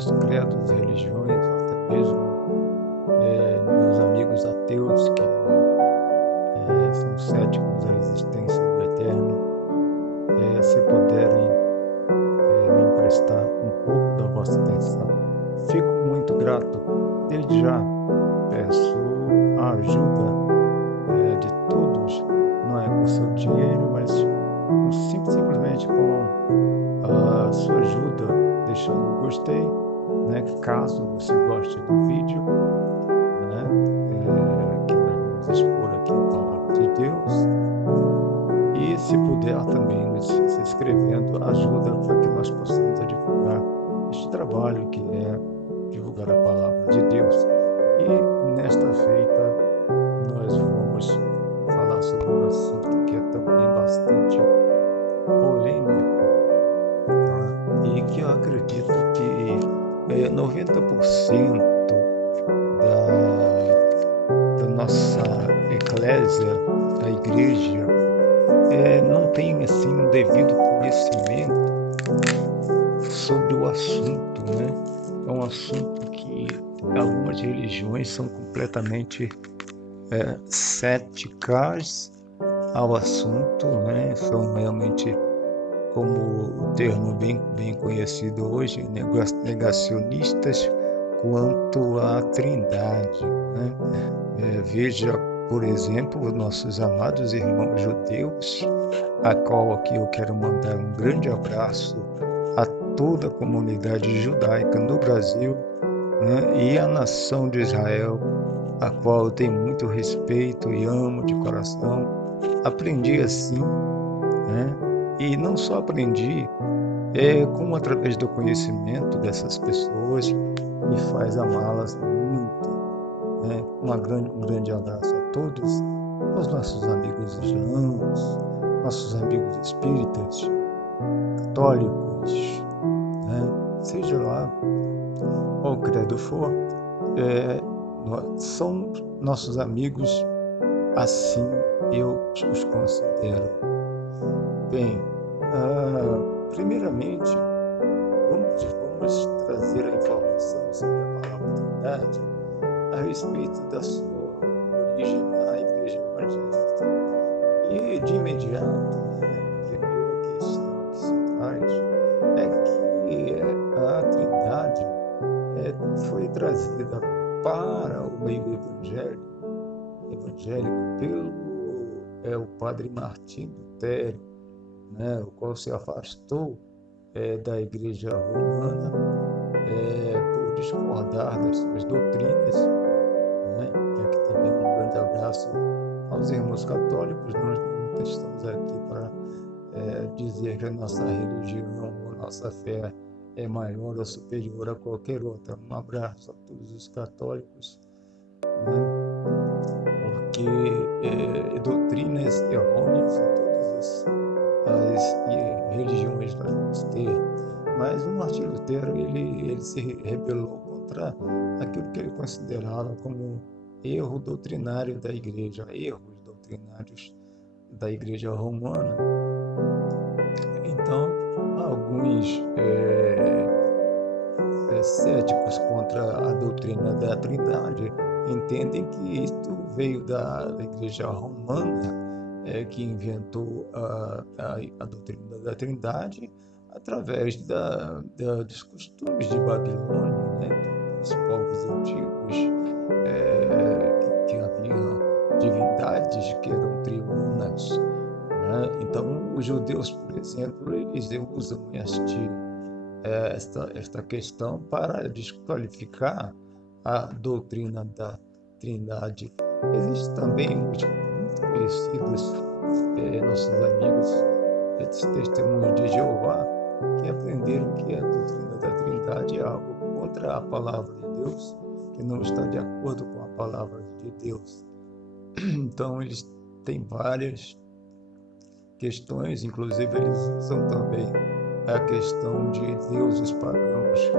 outros credos, religiões, ou até mesmo meus amigos ateus que são céticos à existência do Eterno, se puderem me emprestar um pouco da vossa atenção, fico muito grato. Desde já peço a ajuda de todos, não é com seu dinheiro, mas simplesmente com a sua ajuda, deixando o gostei, né? Caso você goste do vídeo, né? Que nós vamos expor aqui a palavra de Deus. E se puder também se inscrevendo, ajuda para que nós possamos divulgar este trabalho que é divulgar a palavra de Deus. E nesta feita nós vamos falar sobre um assunto que é também bastante polêmico, tá? E que eu acredito que 90% da nossa eclésia, da igreja, não tem assim um devido conhecimento sobre o assunto, né? É um assunto que algumas religiões são completamente céticas ao assunto, né? São realmente, como o termo bem conhecido hoje, negacionistas quanto à Trindade, né? Veja, por exemplo, os nossos amados irmãos judeus, a qual aqui eu quero mandar um grande abraço a toda a comunidade judaica no Brasil, né? E a nação de Israel, a qual eu tenho muito respeito e amo de coração. Aprendi assim, né? E não só aprendi, como através do conhecimento dessas pessoas me faz amá-las muito, né? Um grande abraço a todos, aos nossos amigos islãos, nossos amigos espíritas, católicos, né? Seja lá qual credo for, são nossos amigos, assim eu os considero. Bem, primeiramente, vamos trazer a informação sobre a palavra Trindade a respeito da sua origem na Igreja Evangélica. E, de imediato, a primeira questão que se traz é que a Trindade foi trazida para o meio evangélico pelo o padre Martim Lutero, né, o qual se afastou da Igreja Romana por discordar das suas doutrinas, né? E aqui também um grande abraço aos irmãos católicos. Nós não estamos aqui para dizer que a nossa religião ou a nossa fé é maior ou superior a qualquer outra. Um abraço a todos os católicos, né? Porque doutrinas errôneas em todas as religiões nós vamos ter, mas o Martim Lutero ele se rebelou contra aquilo que ele considerava como erro doutrinário da igreja, erros doutrinários da igreja romana. Então, alguns céticos contra a doutrina da Trindade entendem que isto veio da igreja romana, que inventou a doutrina da Trindade através dos costumes de Babilônia, né, dos povos antigos, que havia divindades que eram triunas, né? Então, os judeus, por exemplo, eles usam esta questão para desqualificar a doutrina da Trindade. Existem também muito conhecidos nossos amigos testemunhos de Jeová que aprenderam que a doutrina da Trindade é algo contra a palavra de Deus, que não está de acordo com a palavra de Deus. Então eles têm várias questões, inclusive eles usam também a questão de deuses pagãos,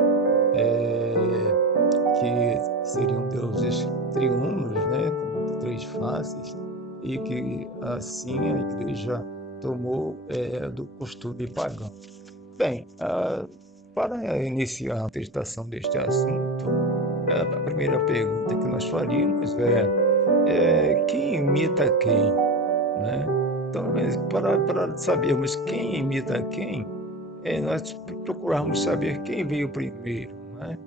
que seriam deuses triunos, né, com 3 faces, e que assim a igreja tomou do costume pagão. Bem, para iniciar a meditação deste assunto, a primeira pergunta que nós faríamos é quem imita quem, né? Então, para sabermos quem imita quem, nós procurarmos saber quem veio primeiro, né?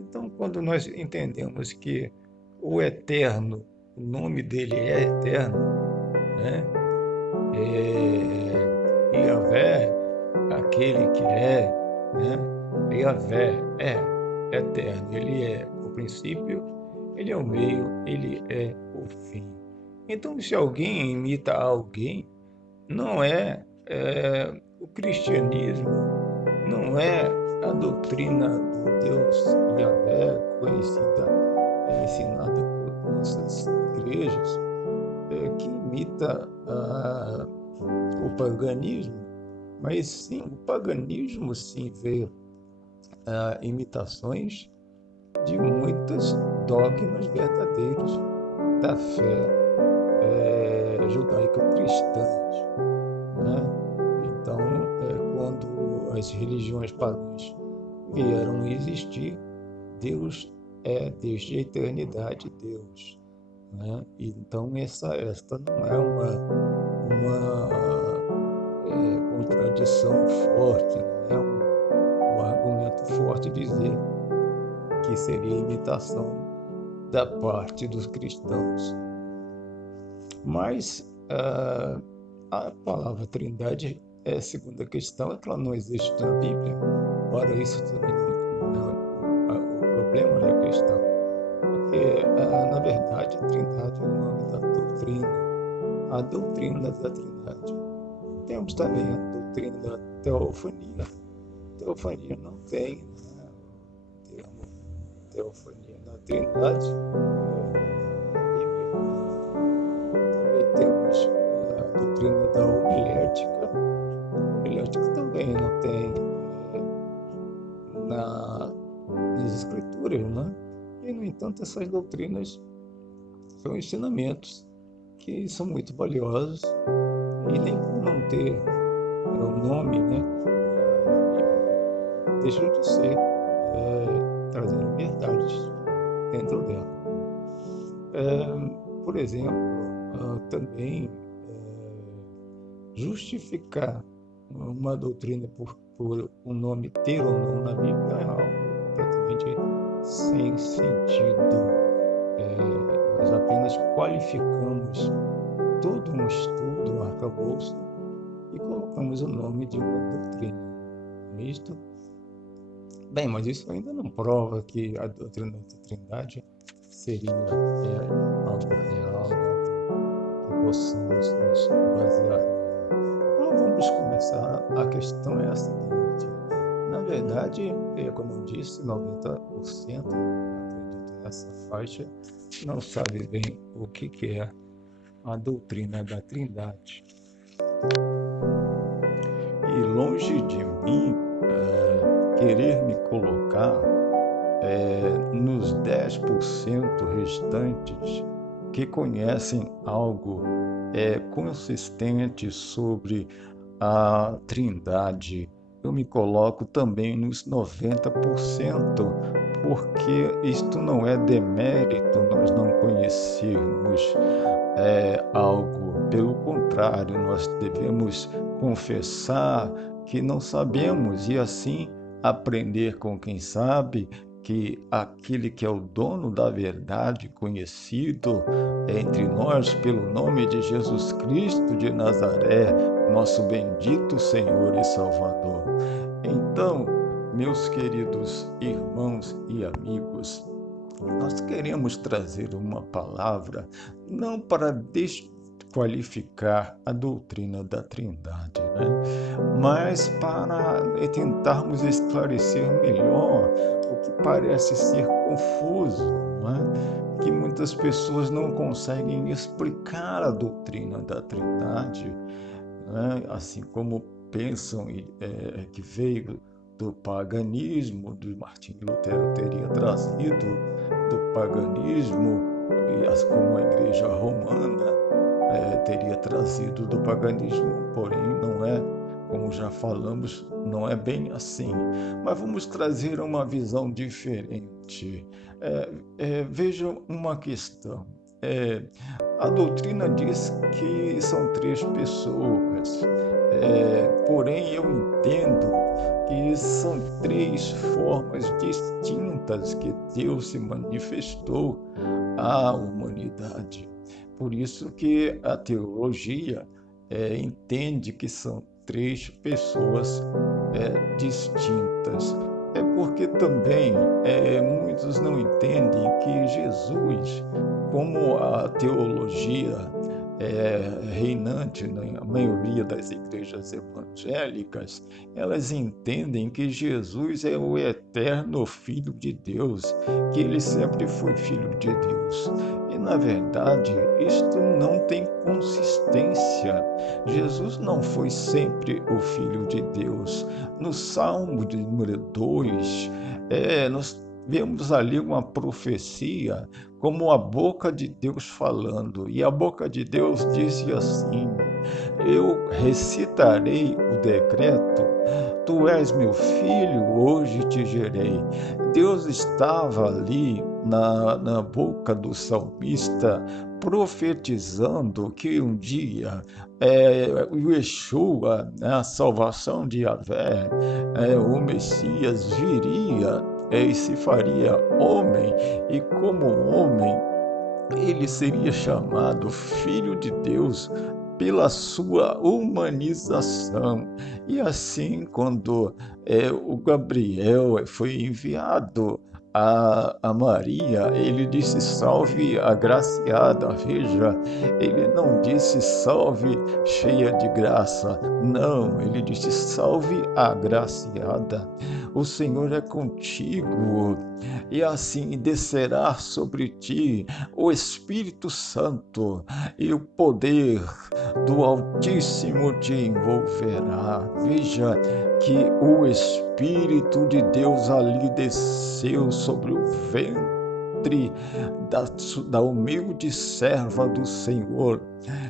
Então, quando nós entendemos que o Eterno, o nome dele é Eterno, né? Yahvé, aquele que é, né? Yahvé é eterno, ele é o princípio, ele é o meio, ele é o fim. Então, se alguém imita alguém, não é o cristianismo, não é a doutrina do Deus Yahvé, conhecida, ensinada por nossas igrejas, que imita o paganismo, mas sim, o paganismo sim vê imitações de muitos dogmas verdadeiros da fé judaico-cristãs, né? Então, quando as religiões pagãs vieram a existir, Deus é desde a eternidade Deus, né? Então, esta não é uma contradição forte, não é um argumento forte dizer que seria imitação da parte dos cristãos. Mas a palavra Trindade é a segunda questão, é que ela não existe na Bíblia. Ora, isso também não é o problema da questão. Porque, na verdade, a Trindade é o nome da doutrina, a doutrina da Trindade. Temos também a doutrina da teofania. Teofania não tem, né, o termo teofania na Trindade, na Bíblia. Também temos a doutrina da homilética. A homilética também não tem nas Escrituras, né? E, no entanto, essas doutrinas são ensinamentos que são muito valiosos e nem por não ter o nome, né, na Bíblia, deixam de ser, trazendo verdades dentro dela. Por exemplo, também justificar uma doutrina por um nome ter ou não na Bíblia é algo completamente sem sentido. Nós apenas qualificamos todo um estudo, um arcabouço, e colocamos o nome de uma doutrina. Isto? Bem, mas isso ainda não prova que a doutrina da Trindade seria algo real, né, que possamos nos basear nela. Então, vamos começar. A questão é a seguinte: na verdade, como eu disse, 90%, acredito nessa faixa, não sabe bem o que é a doutrina da Trindade. E longe de mim querer me colocar nos 10% restantes que conhecem algo consistente sobre a Trindade. Eu me coloco também nos 90%, porque isto não é demérito nós não conhecermos algo. Pelo contrário, nós devemos confessar que não sabemos e assim aprender com quem sabe, que aquele que é o dono da verdade, conhecido entre nós pelo nome de Jesus Cristo de Nazaré, nosso bendito Senhor e Salvador. Então, meus queridos irmãos e amigos, nós queremos trazer uma palavra não para desqualificar a doutrina da Trindade, né? Mas para tentarmos esclarecer melhor o que parece ser confuso, né? Que muitas pessoas não conseguem explicar a doutrina da Trindade, né? Assim como pensam que veio do paganismo, do Martinho Lutero teria trazido do paganismo, e como a Igreja Romana teria trazido do paganismo, porém não é como já falamos, não é bem assim, mas vamos trazer uma visão diferente. Veja uma questão. É, a doutrina diz que são três pessoas, porém eu entendo que são três formas distintas que Deus se manifestou à humanidade. Por isso que a teologia entende que são três pessoas distintas. É porque também muitos não entendem que Jesus, como a teologia reinante na maioria das igrejas evangélicas, elas entendem que Jesus é o eterno Filho de Deus, que ele sempre foi Filho de Deus. E, na verdade, isto não tem consistência. Jesus não foi sempre o Filho de Deus. No Salmo de número 2, nós vemos ali uma profecia como a boca de Deus falando. E a boca de Deus disse assim: eu recitarei o decreto, tu és meu filho, hoje te gerei. Deus estava ali na boca do salmista, profetizando que um dia o Yeshua, a salvação de Yahvé, o Messias viria e se faria homem, e como homem ele seria chamado Filho de Deus pela sua humanização. E assim, quando o Gabriel foi enviado a Maria, ele disse: salve agraciada. Veja, ele não disse salve cheia de graça, não, ele disse salve agraciada. O Senhor é contigo, e assim descerá sobre ti o Espírito Santo, e o poder do Altíssimo te envolverá. Veja que o Espírito de Deus ali desceu sobre o ventre da humilde serva do Senhor,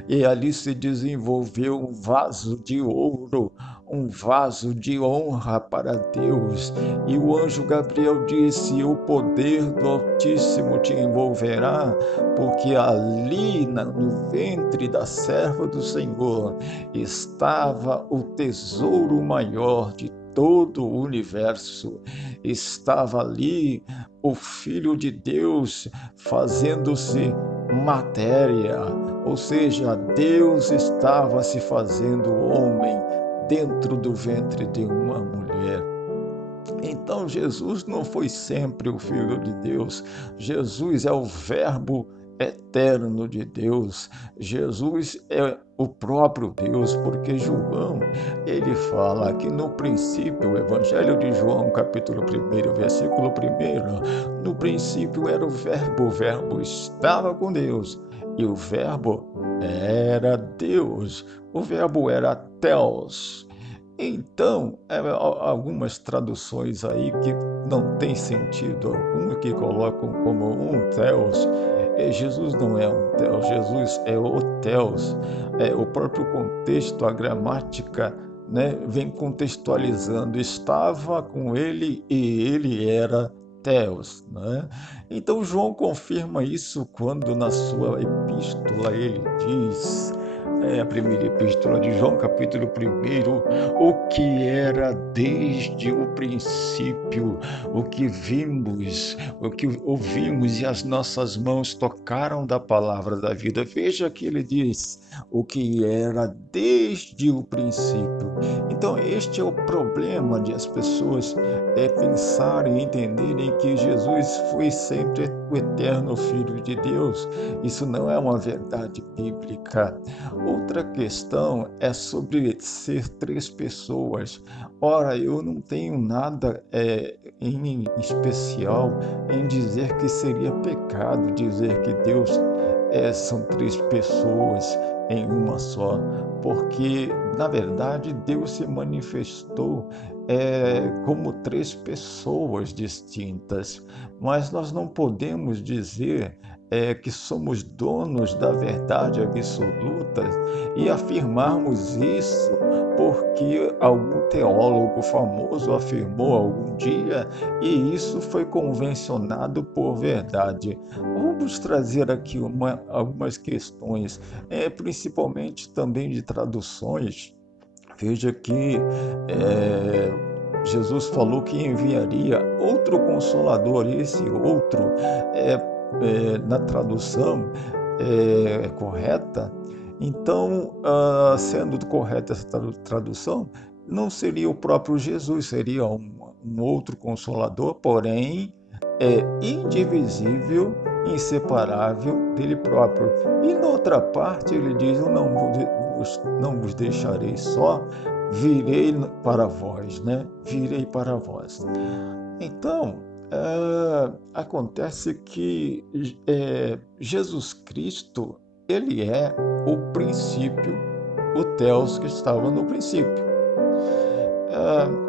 e ali se desenvolveu um vaso de ouro, um vaso de honra para Deus. E o anjo Gabriel disse: o poder do Altíssimo te envolverá, porque ali no ventre da serva do Senhor estava o tesouro maior de todo o universo. Estava ali o Filho de Deus fazendo-se matéria, ou seja, Deus estava se fazendo homem dentro do ventre de uma mulher. Então Jesus não foi sempre o Filho de Deus. Jesus é o Verbo eterno de Deus. Jesus é o próprio Deus, porque João, ele fala que no princípio, o Evangelho de João, capítulo 1, versículo 1, no princípio era o Verbo estava com Deus, e o Verbo era Deus. O Verbo era Theos. Então, algumas traduções aí que não tem sentido algum, que colocam como um Theos. Jesus não é um Theos, Jesus é o Theos. O próprio contexto, a gramática, né, vem contextualizando. Estava com ele e ele era Theos. Né? Então, João confirma isso quando na sua epístola ele diz... a primeira epístola de João, capítulo 1, o que era desde o princípio, o que vimos, o que ouvimos e as nossas mãos tocaram da palavra da vida. Veja que ele diz, o que era desde o princípio. Então, este é o problema de as pessoas pensarem e entenderem que Jesus foi sempre o eterno Filho de Deus. Isso não é uma verdade bíblica. Outra questão é sobre ser três pessoas. Ora, eu não tenho nada em especial em dizer que seria pecado dizer que Deus são três pessoas em uma só, porque, na verdade, Deus se manifestou como três pessoas distintas, mas nós não podemos dizer que somos donos da verdade absoluta e afirmarmos isso porque algum teólogo famoso afirmou algum dia e isso foi convencionado por verdade. Vamos trazer aqui algumas questões, principalmente também de traduções. Veja que Jesus falou que enviaria outro consolador, e esse outro, na tradução correta, então, sendo correta essa tradução, não seria o próprio Jesus, seria um outro consolador, porém indivisível, inseparável dele próprio. E na outra parte ele diz: eu não vos deixarei só, virei para vós, né? Virei para vós. Então, acontece que Jesus Cristo, ele é o princípio, o Theos que estava no princípio.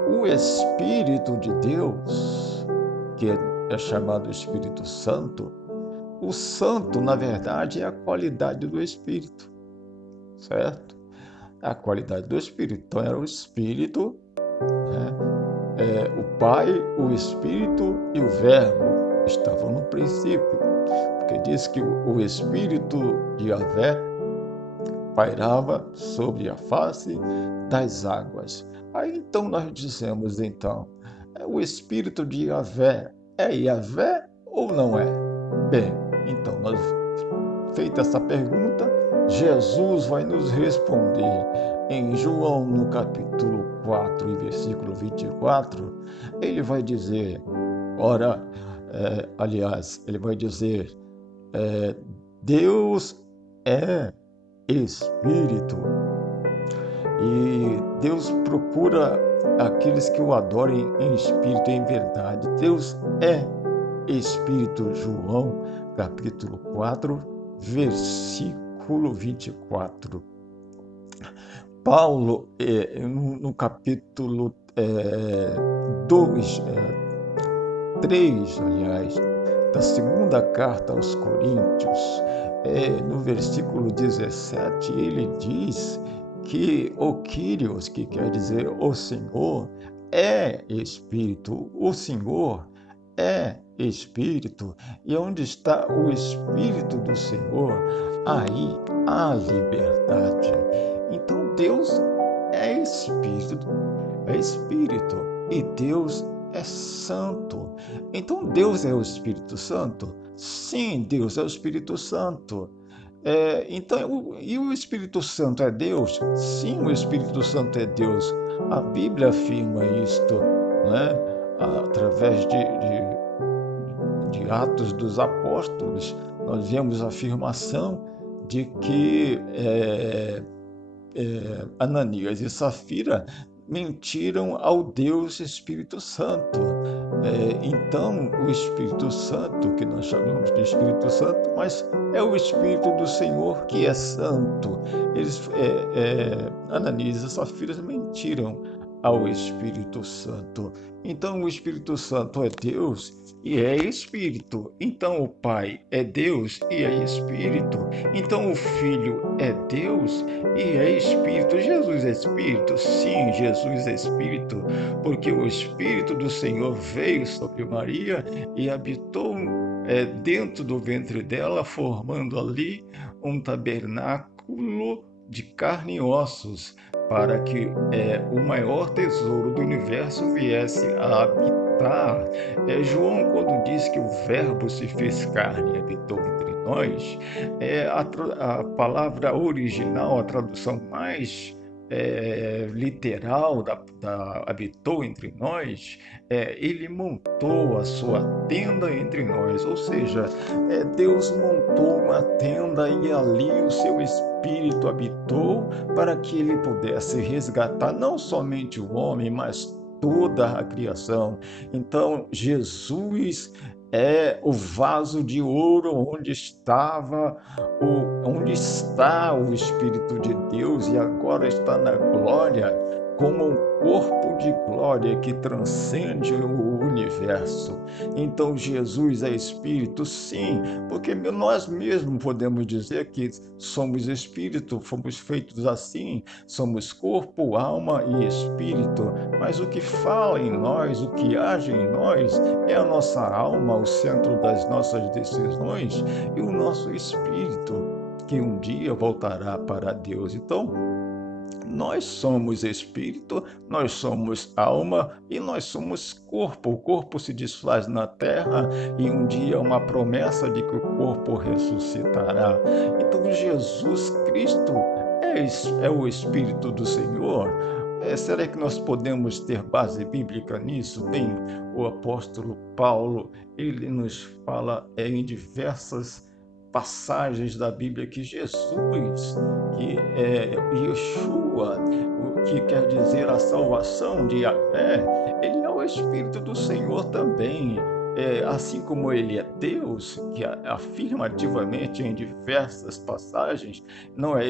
O Espírito de Deus, que é chamado Espírito Santo, o Santo, na verdade, é a qualidade do Espírito, certo? A qualidade do Espírito. Então, era o Espírito, né? O Pai, o Espírito e o Verbo estavam no princípio, porque diz que o Espírito de Yahvé pairava sobre a face das águas. Aí então nós dizemos, então, o Espírito de Yahvé é Yahvé ou não é? Bem, então, feita essa pergunta, Jesus vai nos responder em João, no capítulo 4 e versículo 24, ele vai dizer, ele vai dizer, Deus é Espírito, e Deus procura aqueles que o adorem em espírito e em verdade. Deus é Espírito. João, capítulo 4, versículo 24. Paulo, no capítulo 3, da segunda carta aos Coríntios, no versículo 17, ele diz que o Kyrios, que quer dizer o Senhor, é Espírito. O Senhor é Espírito, e onde está o Espírito do Senhor, aí há liberdade. Então Deus é Espírito, e Deus é Santo. Então Deus é o Espírito Santo? Sim, Deus é o Espírito Santo. E o Espírito Santo é Deus? Sim, o Espírito Santo é Deus. A Bíblia afirma isto, né? Através de Atos dos Apóstolos, nós vemos a afirmação de que Ananias e Safira mentiram ao Deus Espírito Santo. Então, o Espírito Santo, que nós chamamos de Espírito Santo, mas é o Espírito do Senhor que é santo. Ananias e Safira mentiram ao Espírito Santo. Então, o Espírito Santo é Deus e é Espírito. Então, o Pai é Deus e é Espírito. Então, o Filho é Deus e é Espírito. Jesus é Espírito? Sim, Jesus é Espírito, porque o Espírito do Senhor veio sobre Maria e habitou dentro do ventre dela, formando ali um tabernáculo de carne e ossos, para que o maior tesouro do universo viesse a habitar. João, quando diz que o Verbo se fez carne e habitou entre nós, a palavra original, a tradução mais literal da habitou entre nós, ele montou a sua tenda entre nós, ou seja, Deus montou uma tenda e ali o seu Espírito habitou para que ele pudesse resgatar não somente o homem, mas toda a criação. Então, Jesus é o vaso de ouro onde está o Espírito de Deus e agora está na glória. como um corpo de glória que transcende o universo. Então Jesus é Espírito, sim, porque nós mesmos podemos dizer que somos Espírito, fomos feitos assim, somos corpo, alma e Espírito, mas o que fala em nós, o que age em nós, é a nossa alma, o centro das nossas decisões, e o nosso Espírito, que um dia voltará para Deus. Então, nós somos espírito, nós somos alma e nós somos corpo. O corpo se desfaz na terra e um dia é uma promessa de que o corpo ressuscitará. Então, Jesus Cristo é o Espírito do Senhor. Será que nós podemos ter base bíblica nisso? Bem, o apóstolo Paulo, ele nos fala em diversas passagens da Bíblia que Jesus, que é Yeshua, o que quer dizer a salvação de Yahvé, ele é o Espírito do Senhor também. Assim como ele é Deus, que afirmativamente em diversas passagens, não é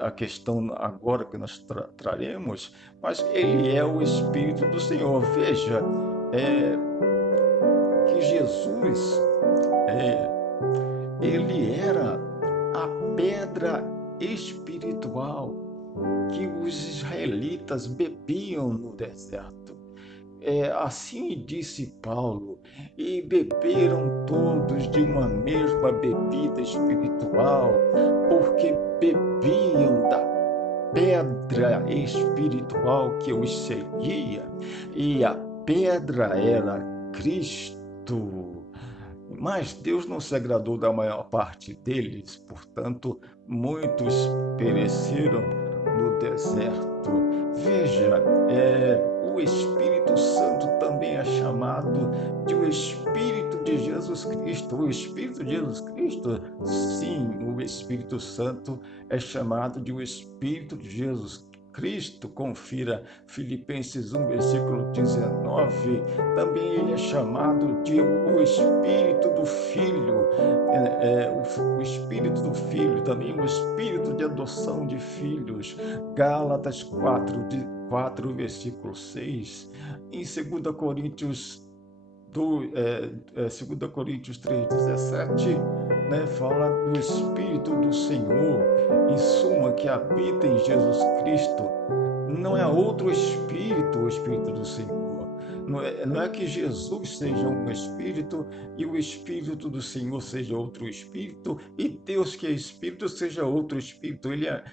a questão agora que nós traremos, mas ele é o Espírito do Senhor. Veja, que Jesus, ele era a pedra espiritual que os israelitas bebiam no deserto. Assim disse Paulo, e beberam todos de uma mesma bebida espiritual, porque bebiam da pedra espiritual que os seguia, e a pedra era Cristo. Mas Deus não se agradou da maior parte deles, portanto, muitos pereceram no deserto. Veja, o Espírito Santo também é chamado de o Espírito de Jesus Cristo. O Espírito de Jesus Cristo, sim, o Espírito Santo é chamado de o Espírito de Jesus Cristo. Confira Filipenses 1, versículo 19. Também ele é chamado de o Espírito do Filho, o Espírito do Filho, também o Espírito de adoção de filhos. Gálatas 4, versículo 6. Em 2 Coríntios 3,17, fala do Espírito do Senhor, em suma, que habita em Jesus Cristo. Não é outro Espírito, o Espírito do Senhor. Não é que Jesus seja um Espírito e o Espírito do Senhor seja outro Espírito e Deus, que é Espírito, seja outro Espírito. Ele é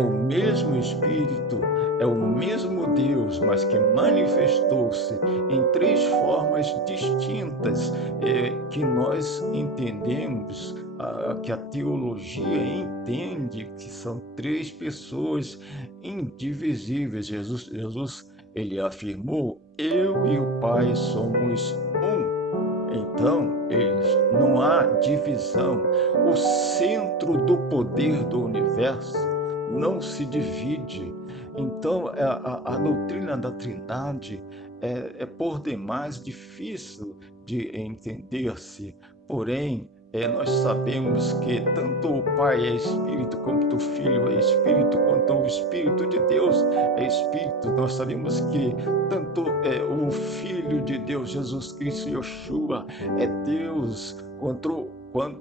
o mesmo Espírito, é o mesmo Deus, mas que manifestou-se em três formas distintas, que nós entendemos, que a teologia entende que são três pessoas indivisíveis. Jesus ele afirmou: eu e o Pai somos um. Então, não há divisão. O centro do poder do universo não se divide. Então, a doutrina da Trindade é por demais difícil de entender-se. Porém, nós sabemos que tanto o Pai é Espírito, quanto o Filho é Espírito, quanto o Espírito de Deus é Espírito. Nós sabemos que tanto o Filho de Deus, Jesus Cristo, Yeshua, é Deus, quanto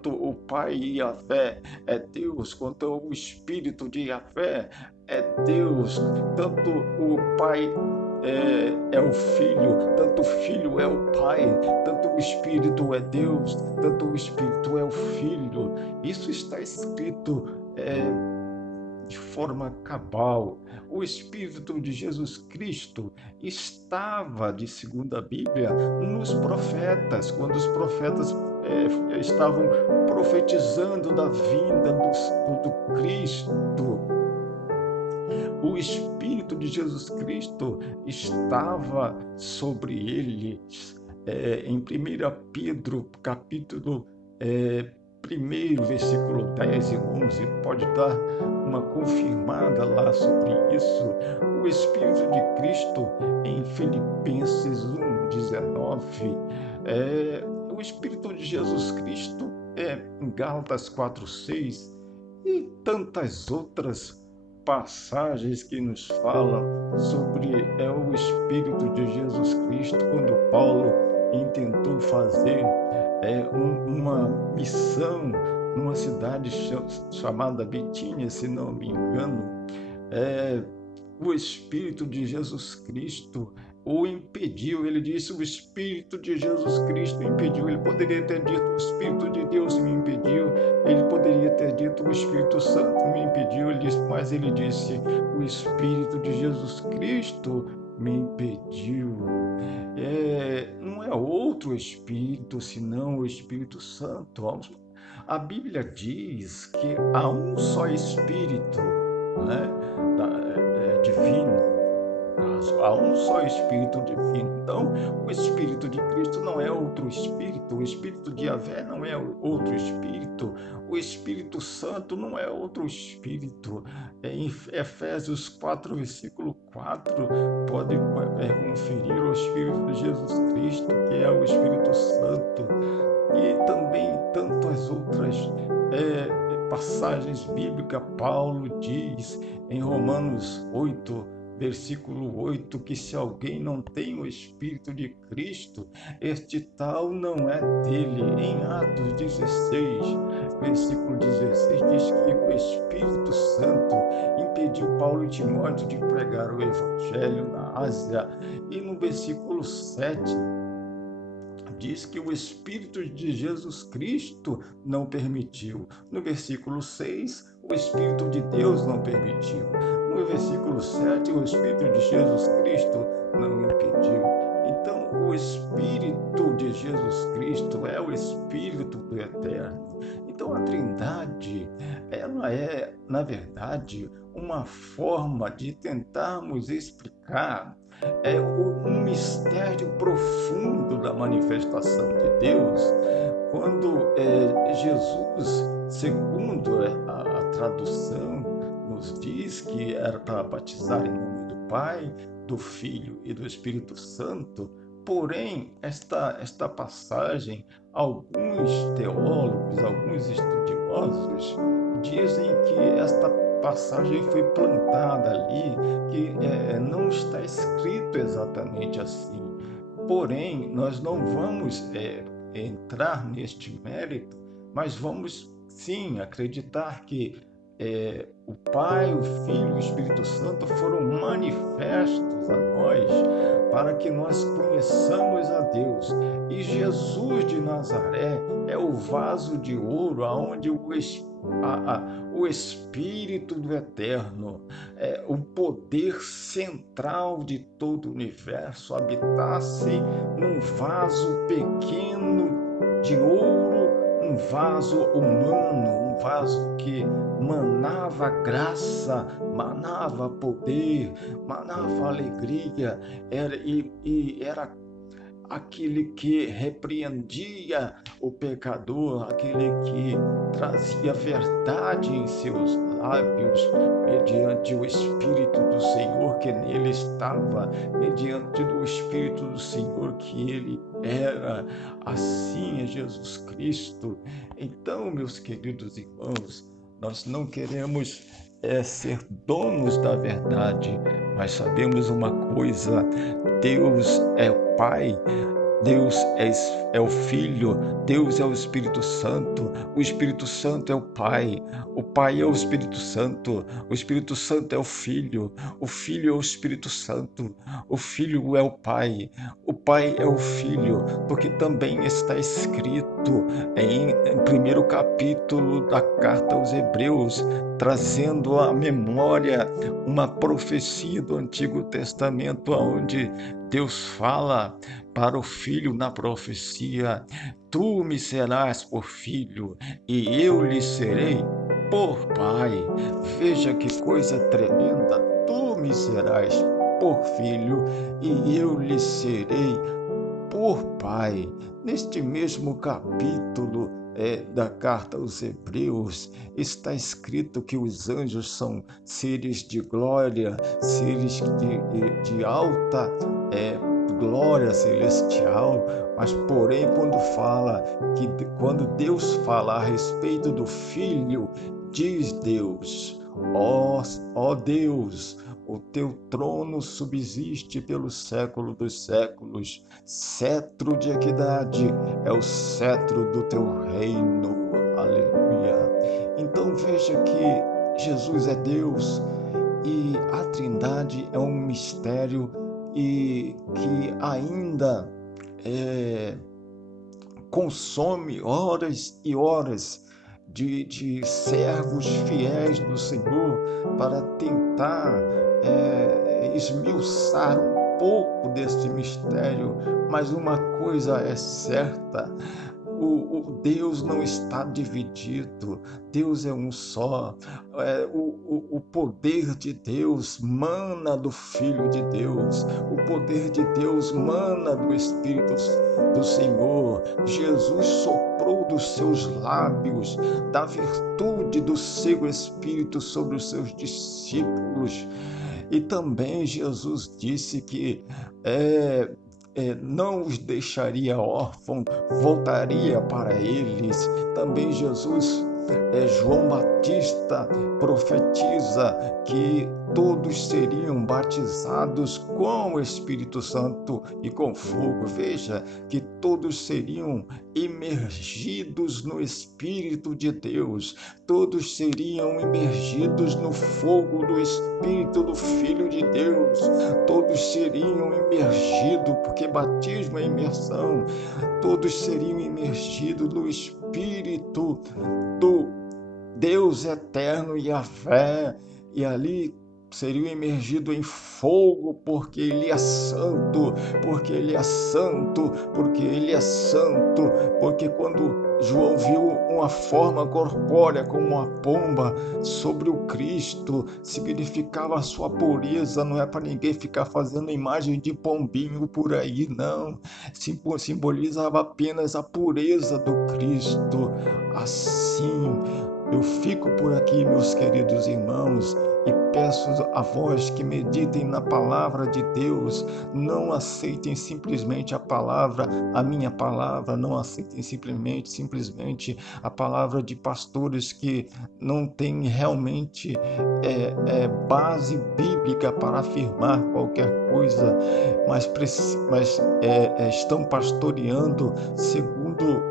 o Pai Yahvé é Deus, quanto o Espírito de Yahvé é Deus, tanto o Pai é o Filho, tanto o Filho é o Pai, tanto o Espírito é Deus, tanto o Espírito é o Filho. Isso está escrito de forma cabal. O Espírito de Jesus Cristo estava, de segundo a Bíblia, nos profetas, quando os profetas estavam profetizando da vinda do Cristo. O Espírito de Jesus Cristo estava sobre eles. Em 1 Pedro, capítulo 1, versículo 10 e 11, pode dar uma confirmada lá sobre isso. O Espírito de Cristo, em Filipenses 1, 19, o Espírito de Jesus Cristo em Gálatas 4, 6 e tantas outras passagens que nos falam sobre o Espírito de Jesus Cristo, quando Paulo intentou fazer uma missão numa cidade chamada Bitínia, se não me engano. O Espírito de Jesus Cristo o impediu. Ele disse: o Espírito de Jesus Cristo impediu. Ele poderia ter dito: o Espírito de Deus me impediu. Ele poderia ter dito: o Espírito Santo me impediu. Mas ele disse: o Espírito de Jesus Cristo me impediu. Não é outro Espírito senão o Espírito Santo. A Bíblia diz que há um só Espírito, né, divino. Há um só Espírito divino. Então, o Espírito de Cristo não é outro Espírito, o Espírito de Yahvé não é outro Espírito, o Espírito Santo não é outro Espírito. Em Efésios 4, versículo 4, pode conferir o Espírito de Jesus Cristo, que é o Espírito Santo, e também tantas outras passagens bíblicas. Paulo diz em Romanos 8, versículo 8, que se alguém não tem o Espírito de Cristo, este tal não é dele. Em Atos 16, versículo 16, diz que o Espírito Santo impediu Paulo e Timóteo de pregar o Evangelho na Ásia. E no versículo 7, diz que o Espírito de Jesus Cristo não permitiu. No versículo 6, o Espírito de Deus não permitiu. No versículo 7, o Espírito de Jesus Cristo não impediu. Então, o Espírito de Jesus Cristo é o Espírito do Eterno. Então, a Trindade, ela é, na verdade, uma forma de tentarmos explicar um mistério profundo da manifestação de Deus, quando Jesus, segundo a tradução, nos diz que era para batizar em nome do Pai, do Filho e do Espírito Santo. Porém, esta passagem, alguns teólogos, alguns estudiosos dizem que esta passagem foi plantada ali, que não está escrito exatamente assim. Porém, nós não vamos entrar neste mérito, mas vamos sim acreditar que o Pai, o Filho e o Espírito Santo foram manifestos a nós para que nós conheçamos a Deus. E Jesus de Nazaré é o vaso de ouro aonde o Espírito do Eterno, o poder central de todo o universo, habitasse num vaso pequeno de ouro, um vaso humano, um vaso que manava graça, manava poder, manava alegria, era aquele que repreendia o pecador, aquele que trazia verdade em seus lábios, mediante o Espírito do Senhor que nele estava, mediante do Espírito do Senhor que ele era. Assim é Jesus Cristo. Então, meus queridos irmãos, nós não queremos ser donos da verdade, mas sabemos uma coisa: Deus é o Pai, Deus é o Filho, Deus é o Espírito Santo, o Espírito Santo é o Pai é o Espírito Santo é o Filho é o Espírito Santo, o Filho é o Pai é o Filho, porque também está escrito em 1º capítulo da carta aos Hebreus, trazendo à memória uma profecia do Antigo Testamento, onde Deus fala para o Filho na profecia: tu me serás por filho e eu lhe serei por pai. Veja que coisa tremenda: tu me serás por filho e eu lhe serei por pai. Neste mesmo capítulo da carta aos Hebreus, está escrito que os anjos são seres de glória, seres de alta glória celestial, mas porém quando Deus fala a respeito do Filho, diz Deus: Ó Deus, o teu trono subsiste pelo século dos séculos. Cetro de equidade é o cetro do teu reino. Aleluia. Então veja que Jesus é Deus e a Trindade é um mistério e que ainda consome horas e horas de servos fiéis do Senhor para tentar esmiuçar um pouco deste mistério, mas uma coisa é certa: o Deus não está dividido, Deus é um só. O poder de Deus mana do Filho de Deus, o poder de Deus mana do Espírito do Senhor. Jesus soprou dos seus lábios, da virtude do seu Espírito sobre os seus discípulos. E também Jesus disse que não os deixaria órfãos, voltaria para eles. Também Jesus, João Batista, profetiza que todos seriam batizados com o Espírito Santo e com fogo. Veja que todos seriam imergidos no Espírito de Deus, todos seriam imergidos no fogo do Espírito do Filho de Deus, todos seriam imergidos, porque batismo é imersão, todos seriam imergidos no Espírito do Deus eterno Yahvé, e ali seriam imergidos em fogo, porque Ele é santo, porque Ele é santo, porque Ele é santo, porque quando João viu uma forma corpórea como uma pomba sobre o Cristo, significava a sua pureza. Não é para ninguém ficar fazendo imagem de pombinho por aí, não. Simbolizava apenas a pureza do Cristo. Assim, eu fico por aqui, meus queridos irmãos, e peço a vós que meditem na palavra de Deus. Não aceitem simplesmente a minha palavra, não aceitem simplesmente a palavra de pastores que não têm realmente base bíblica para afirmar qualquer coisa, mas estão pastoreando segundo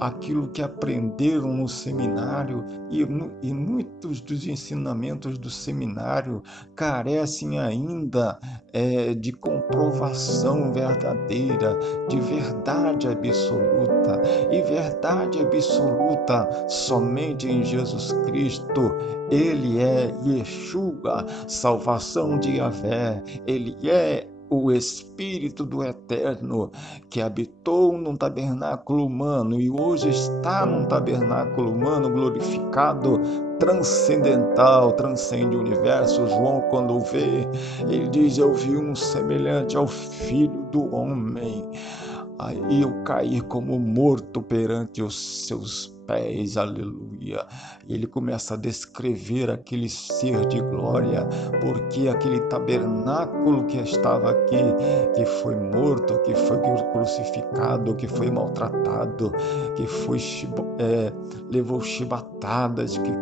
aquilo que aprenderam no seminário, e muitos dos ensinamentos do seminário carecem ainda de comprovação verdadeira, de verdade absoluta, e verdade absoluta somente em Jesus Cristo. Ele é Yeshua, salvação de Yahvé, Ele é o Espírito do Eterno, que habitou num tabernáculo humano e hoje está num tabernáculo humano glorificado, transcendental, transcende o universo. João, quando o vê, ele diz: eu vi um semelhante ao Filho do Homem. Aí eu caí como morto perante os seus pés, aleluia. Ele começa a descrever aquele ser de glória, porque aquele tabernáculo que estava aqui, que foi morto, que foi crucificado, que foi maltratado, que foi levou chibatadas, que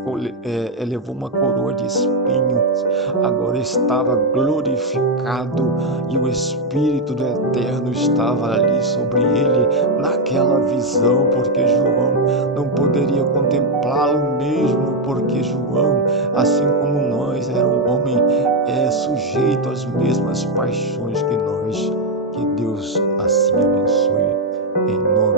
levou uma coroa de espinhos, agora estava glorificado, e o Espírito do Eterno estava ali sobre ele, naquela visão, porque João não poderia contemplá-lo mesmo, porque João, assim como nós, era um homem sujeito às mesmas paixões que nós. Que Deus assim abençoe, em nome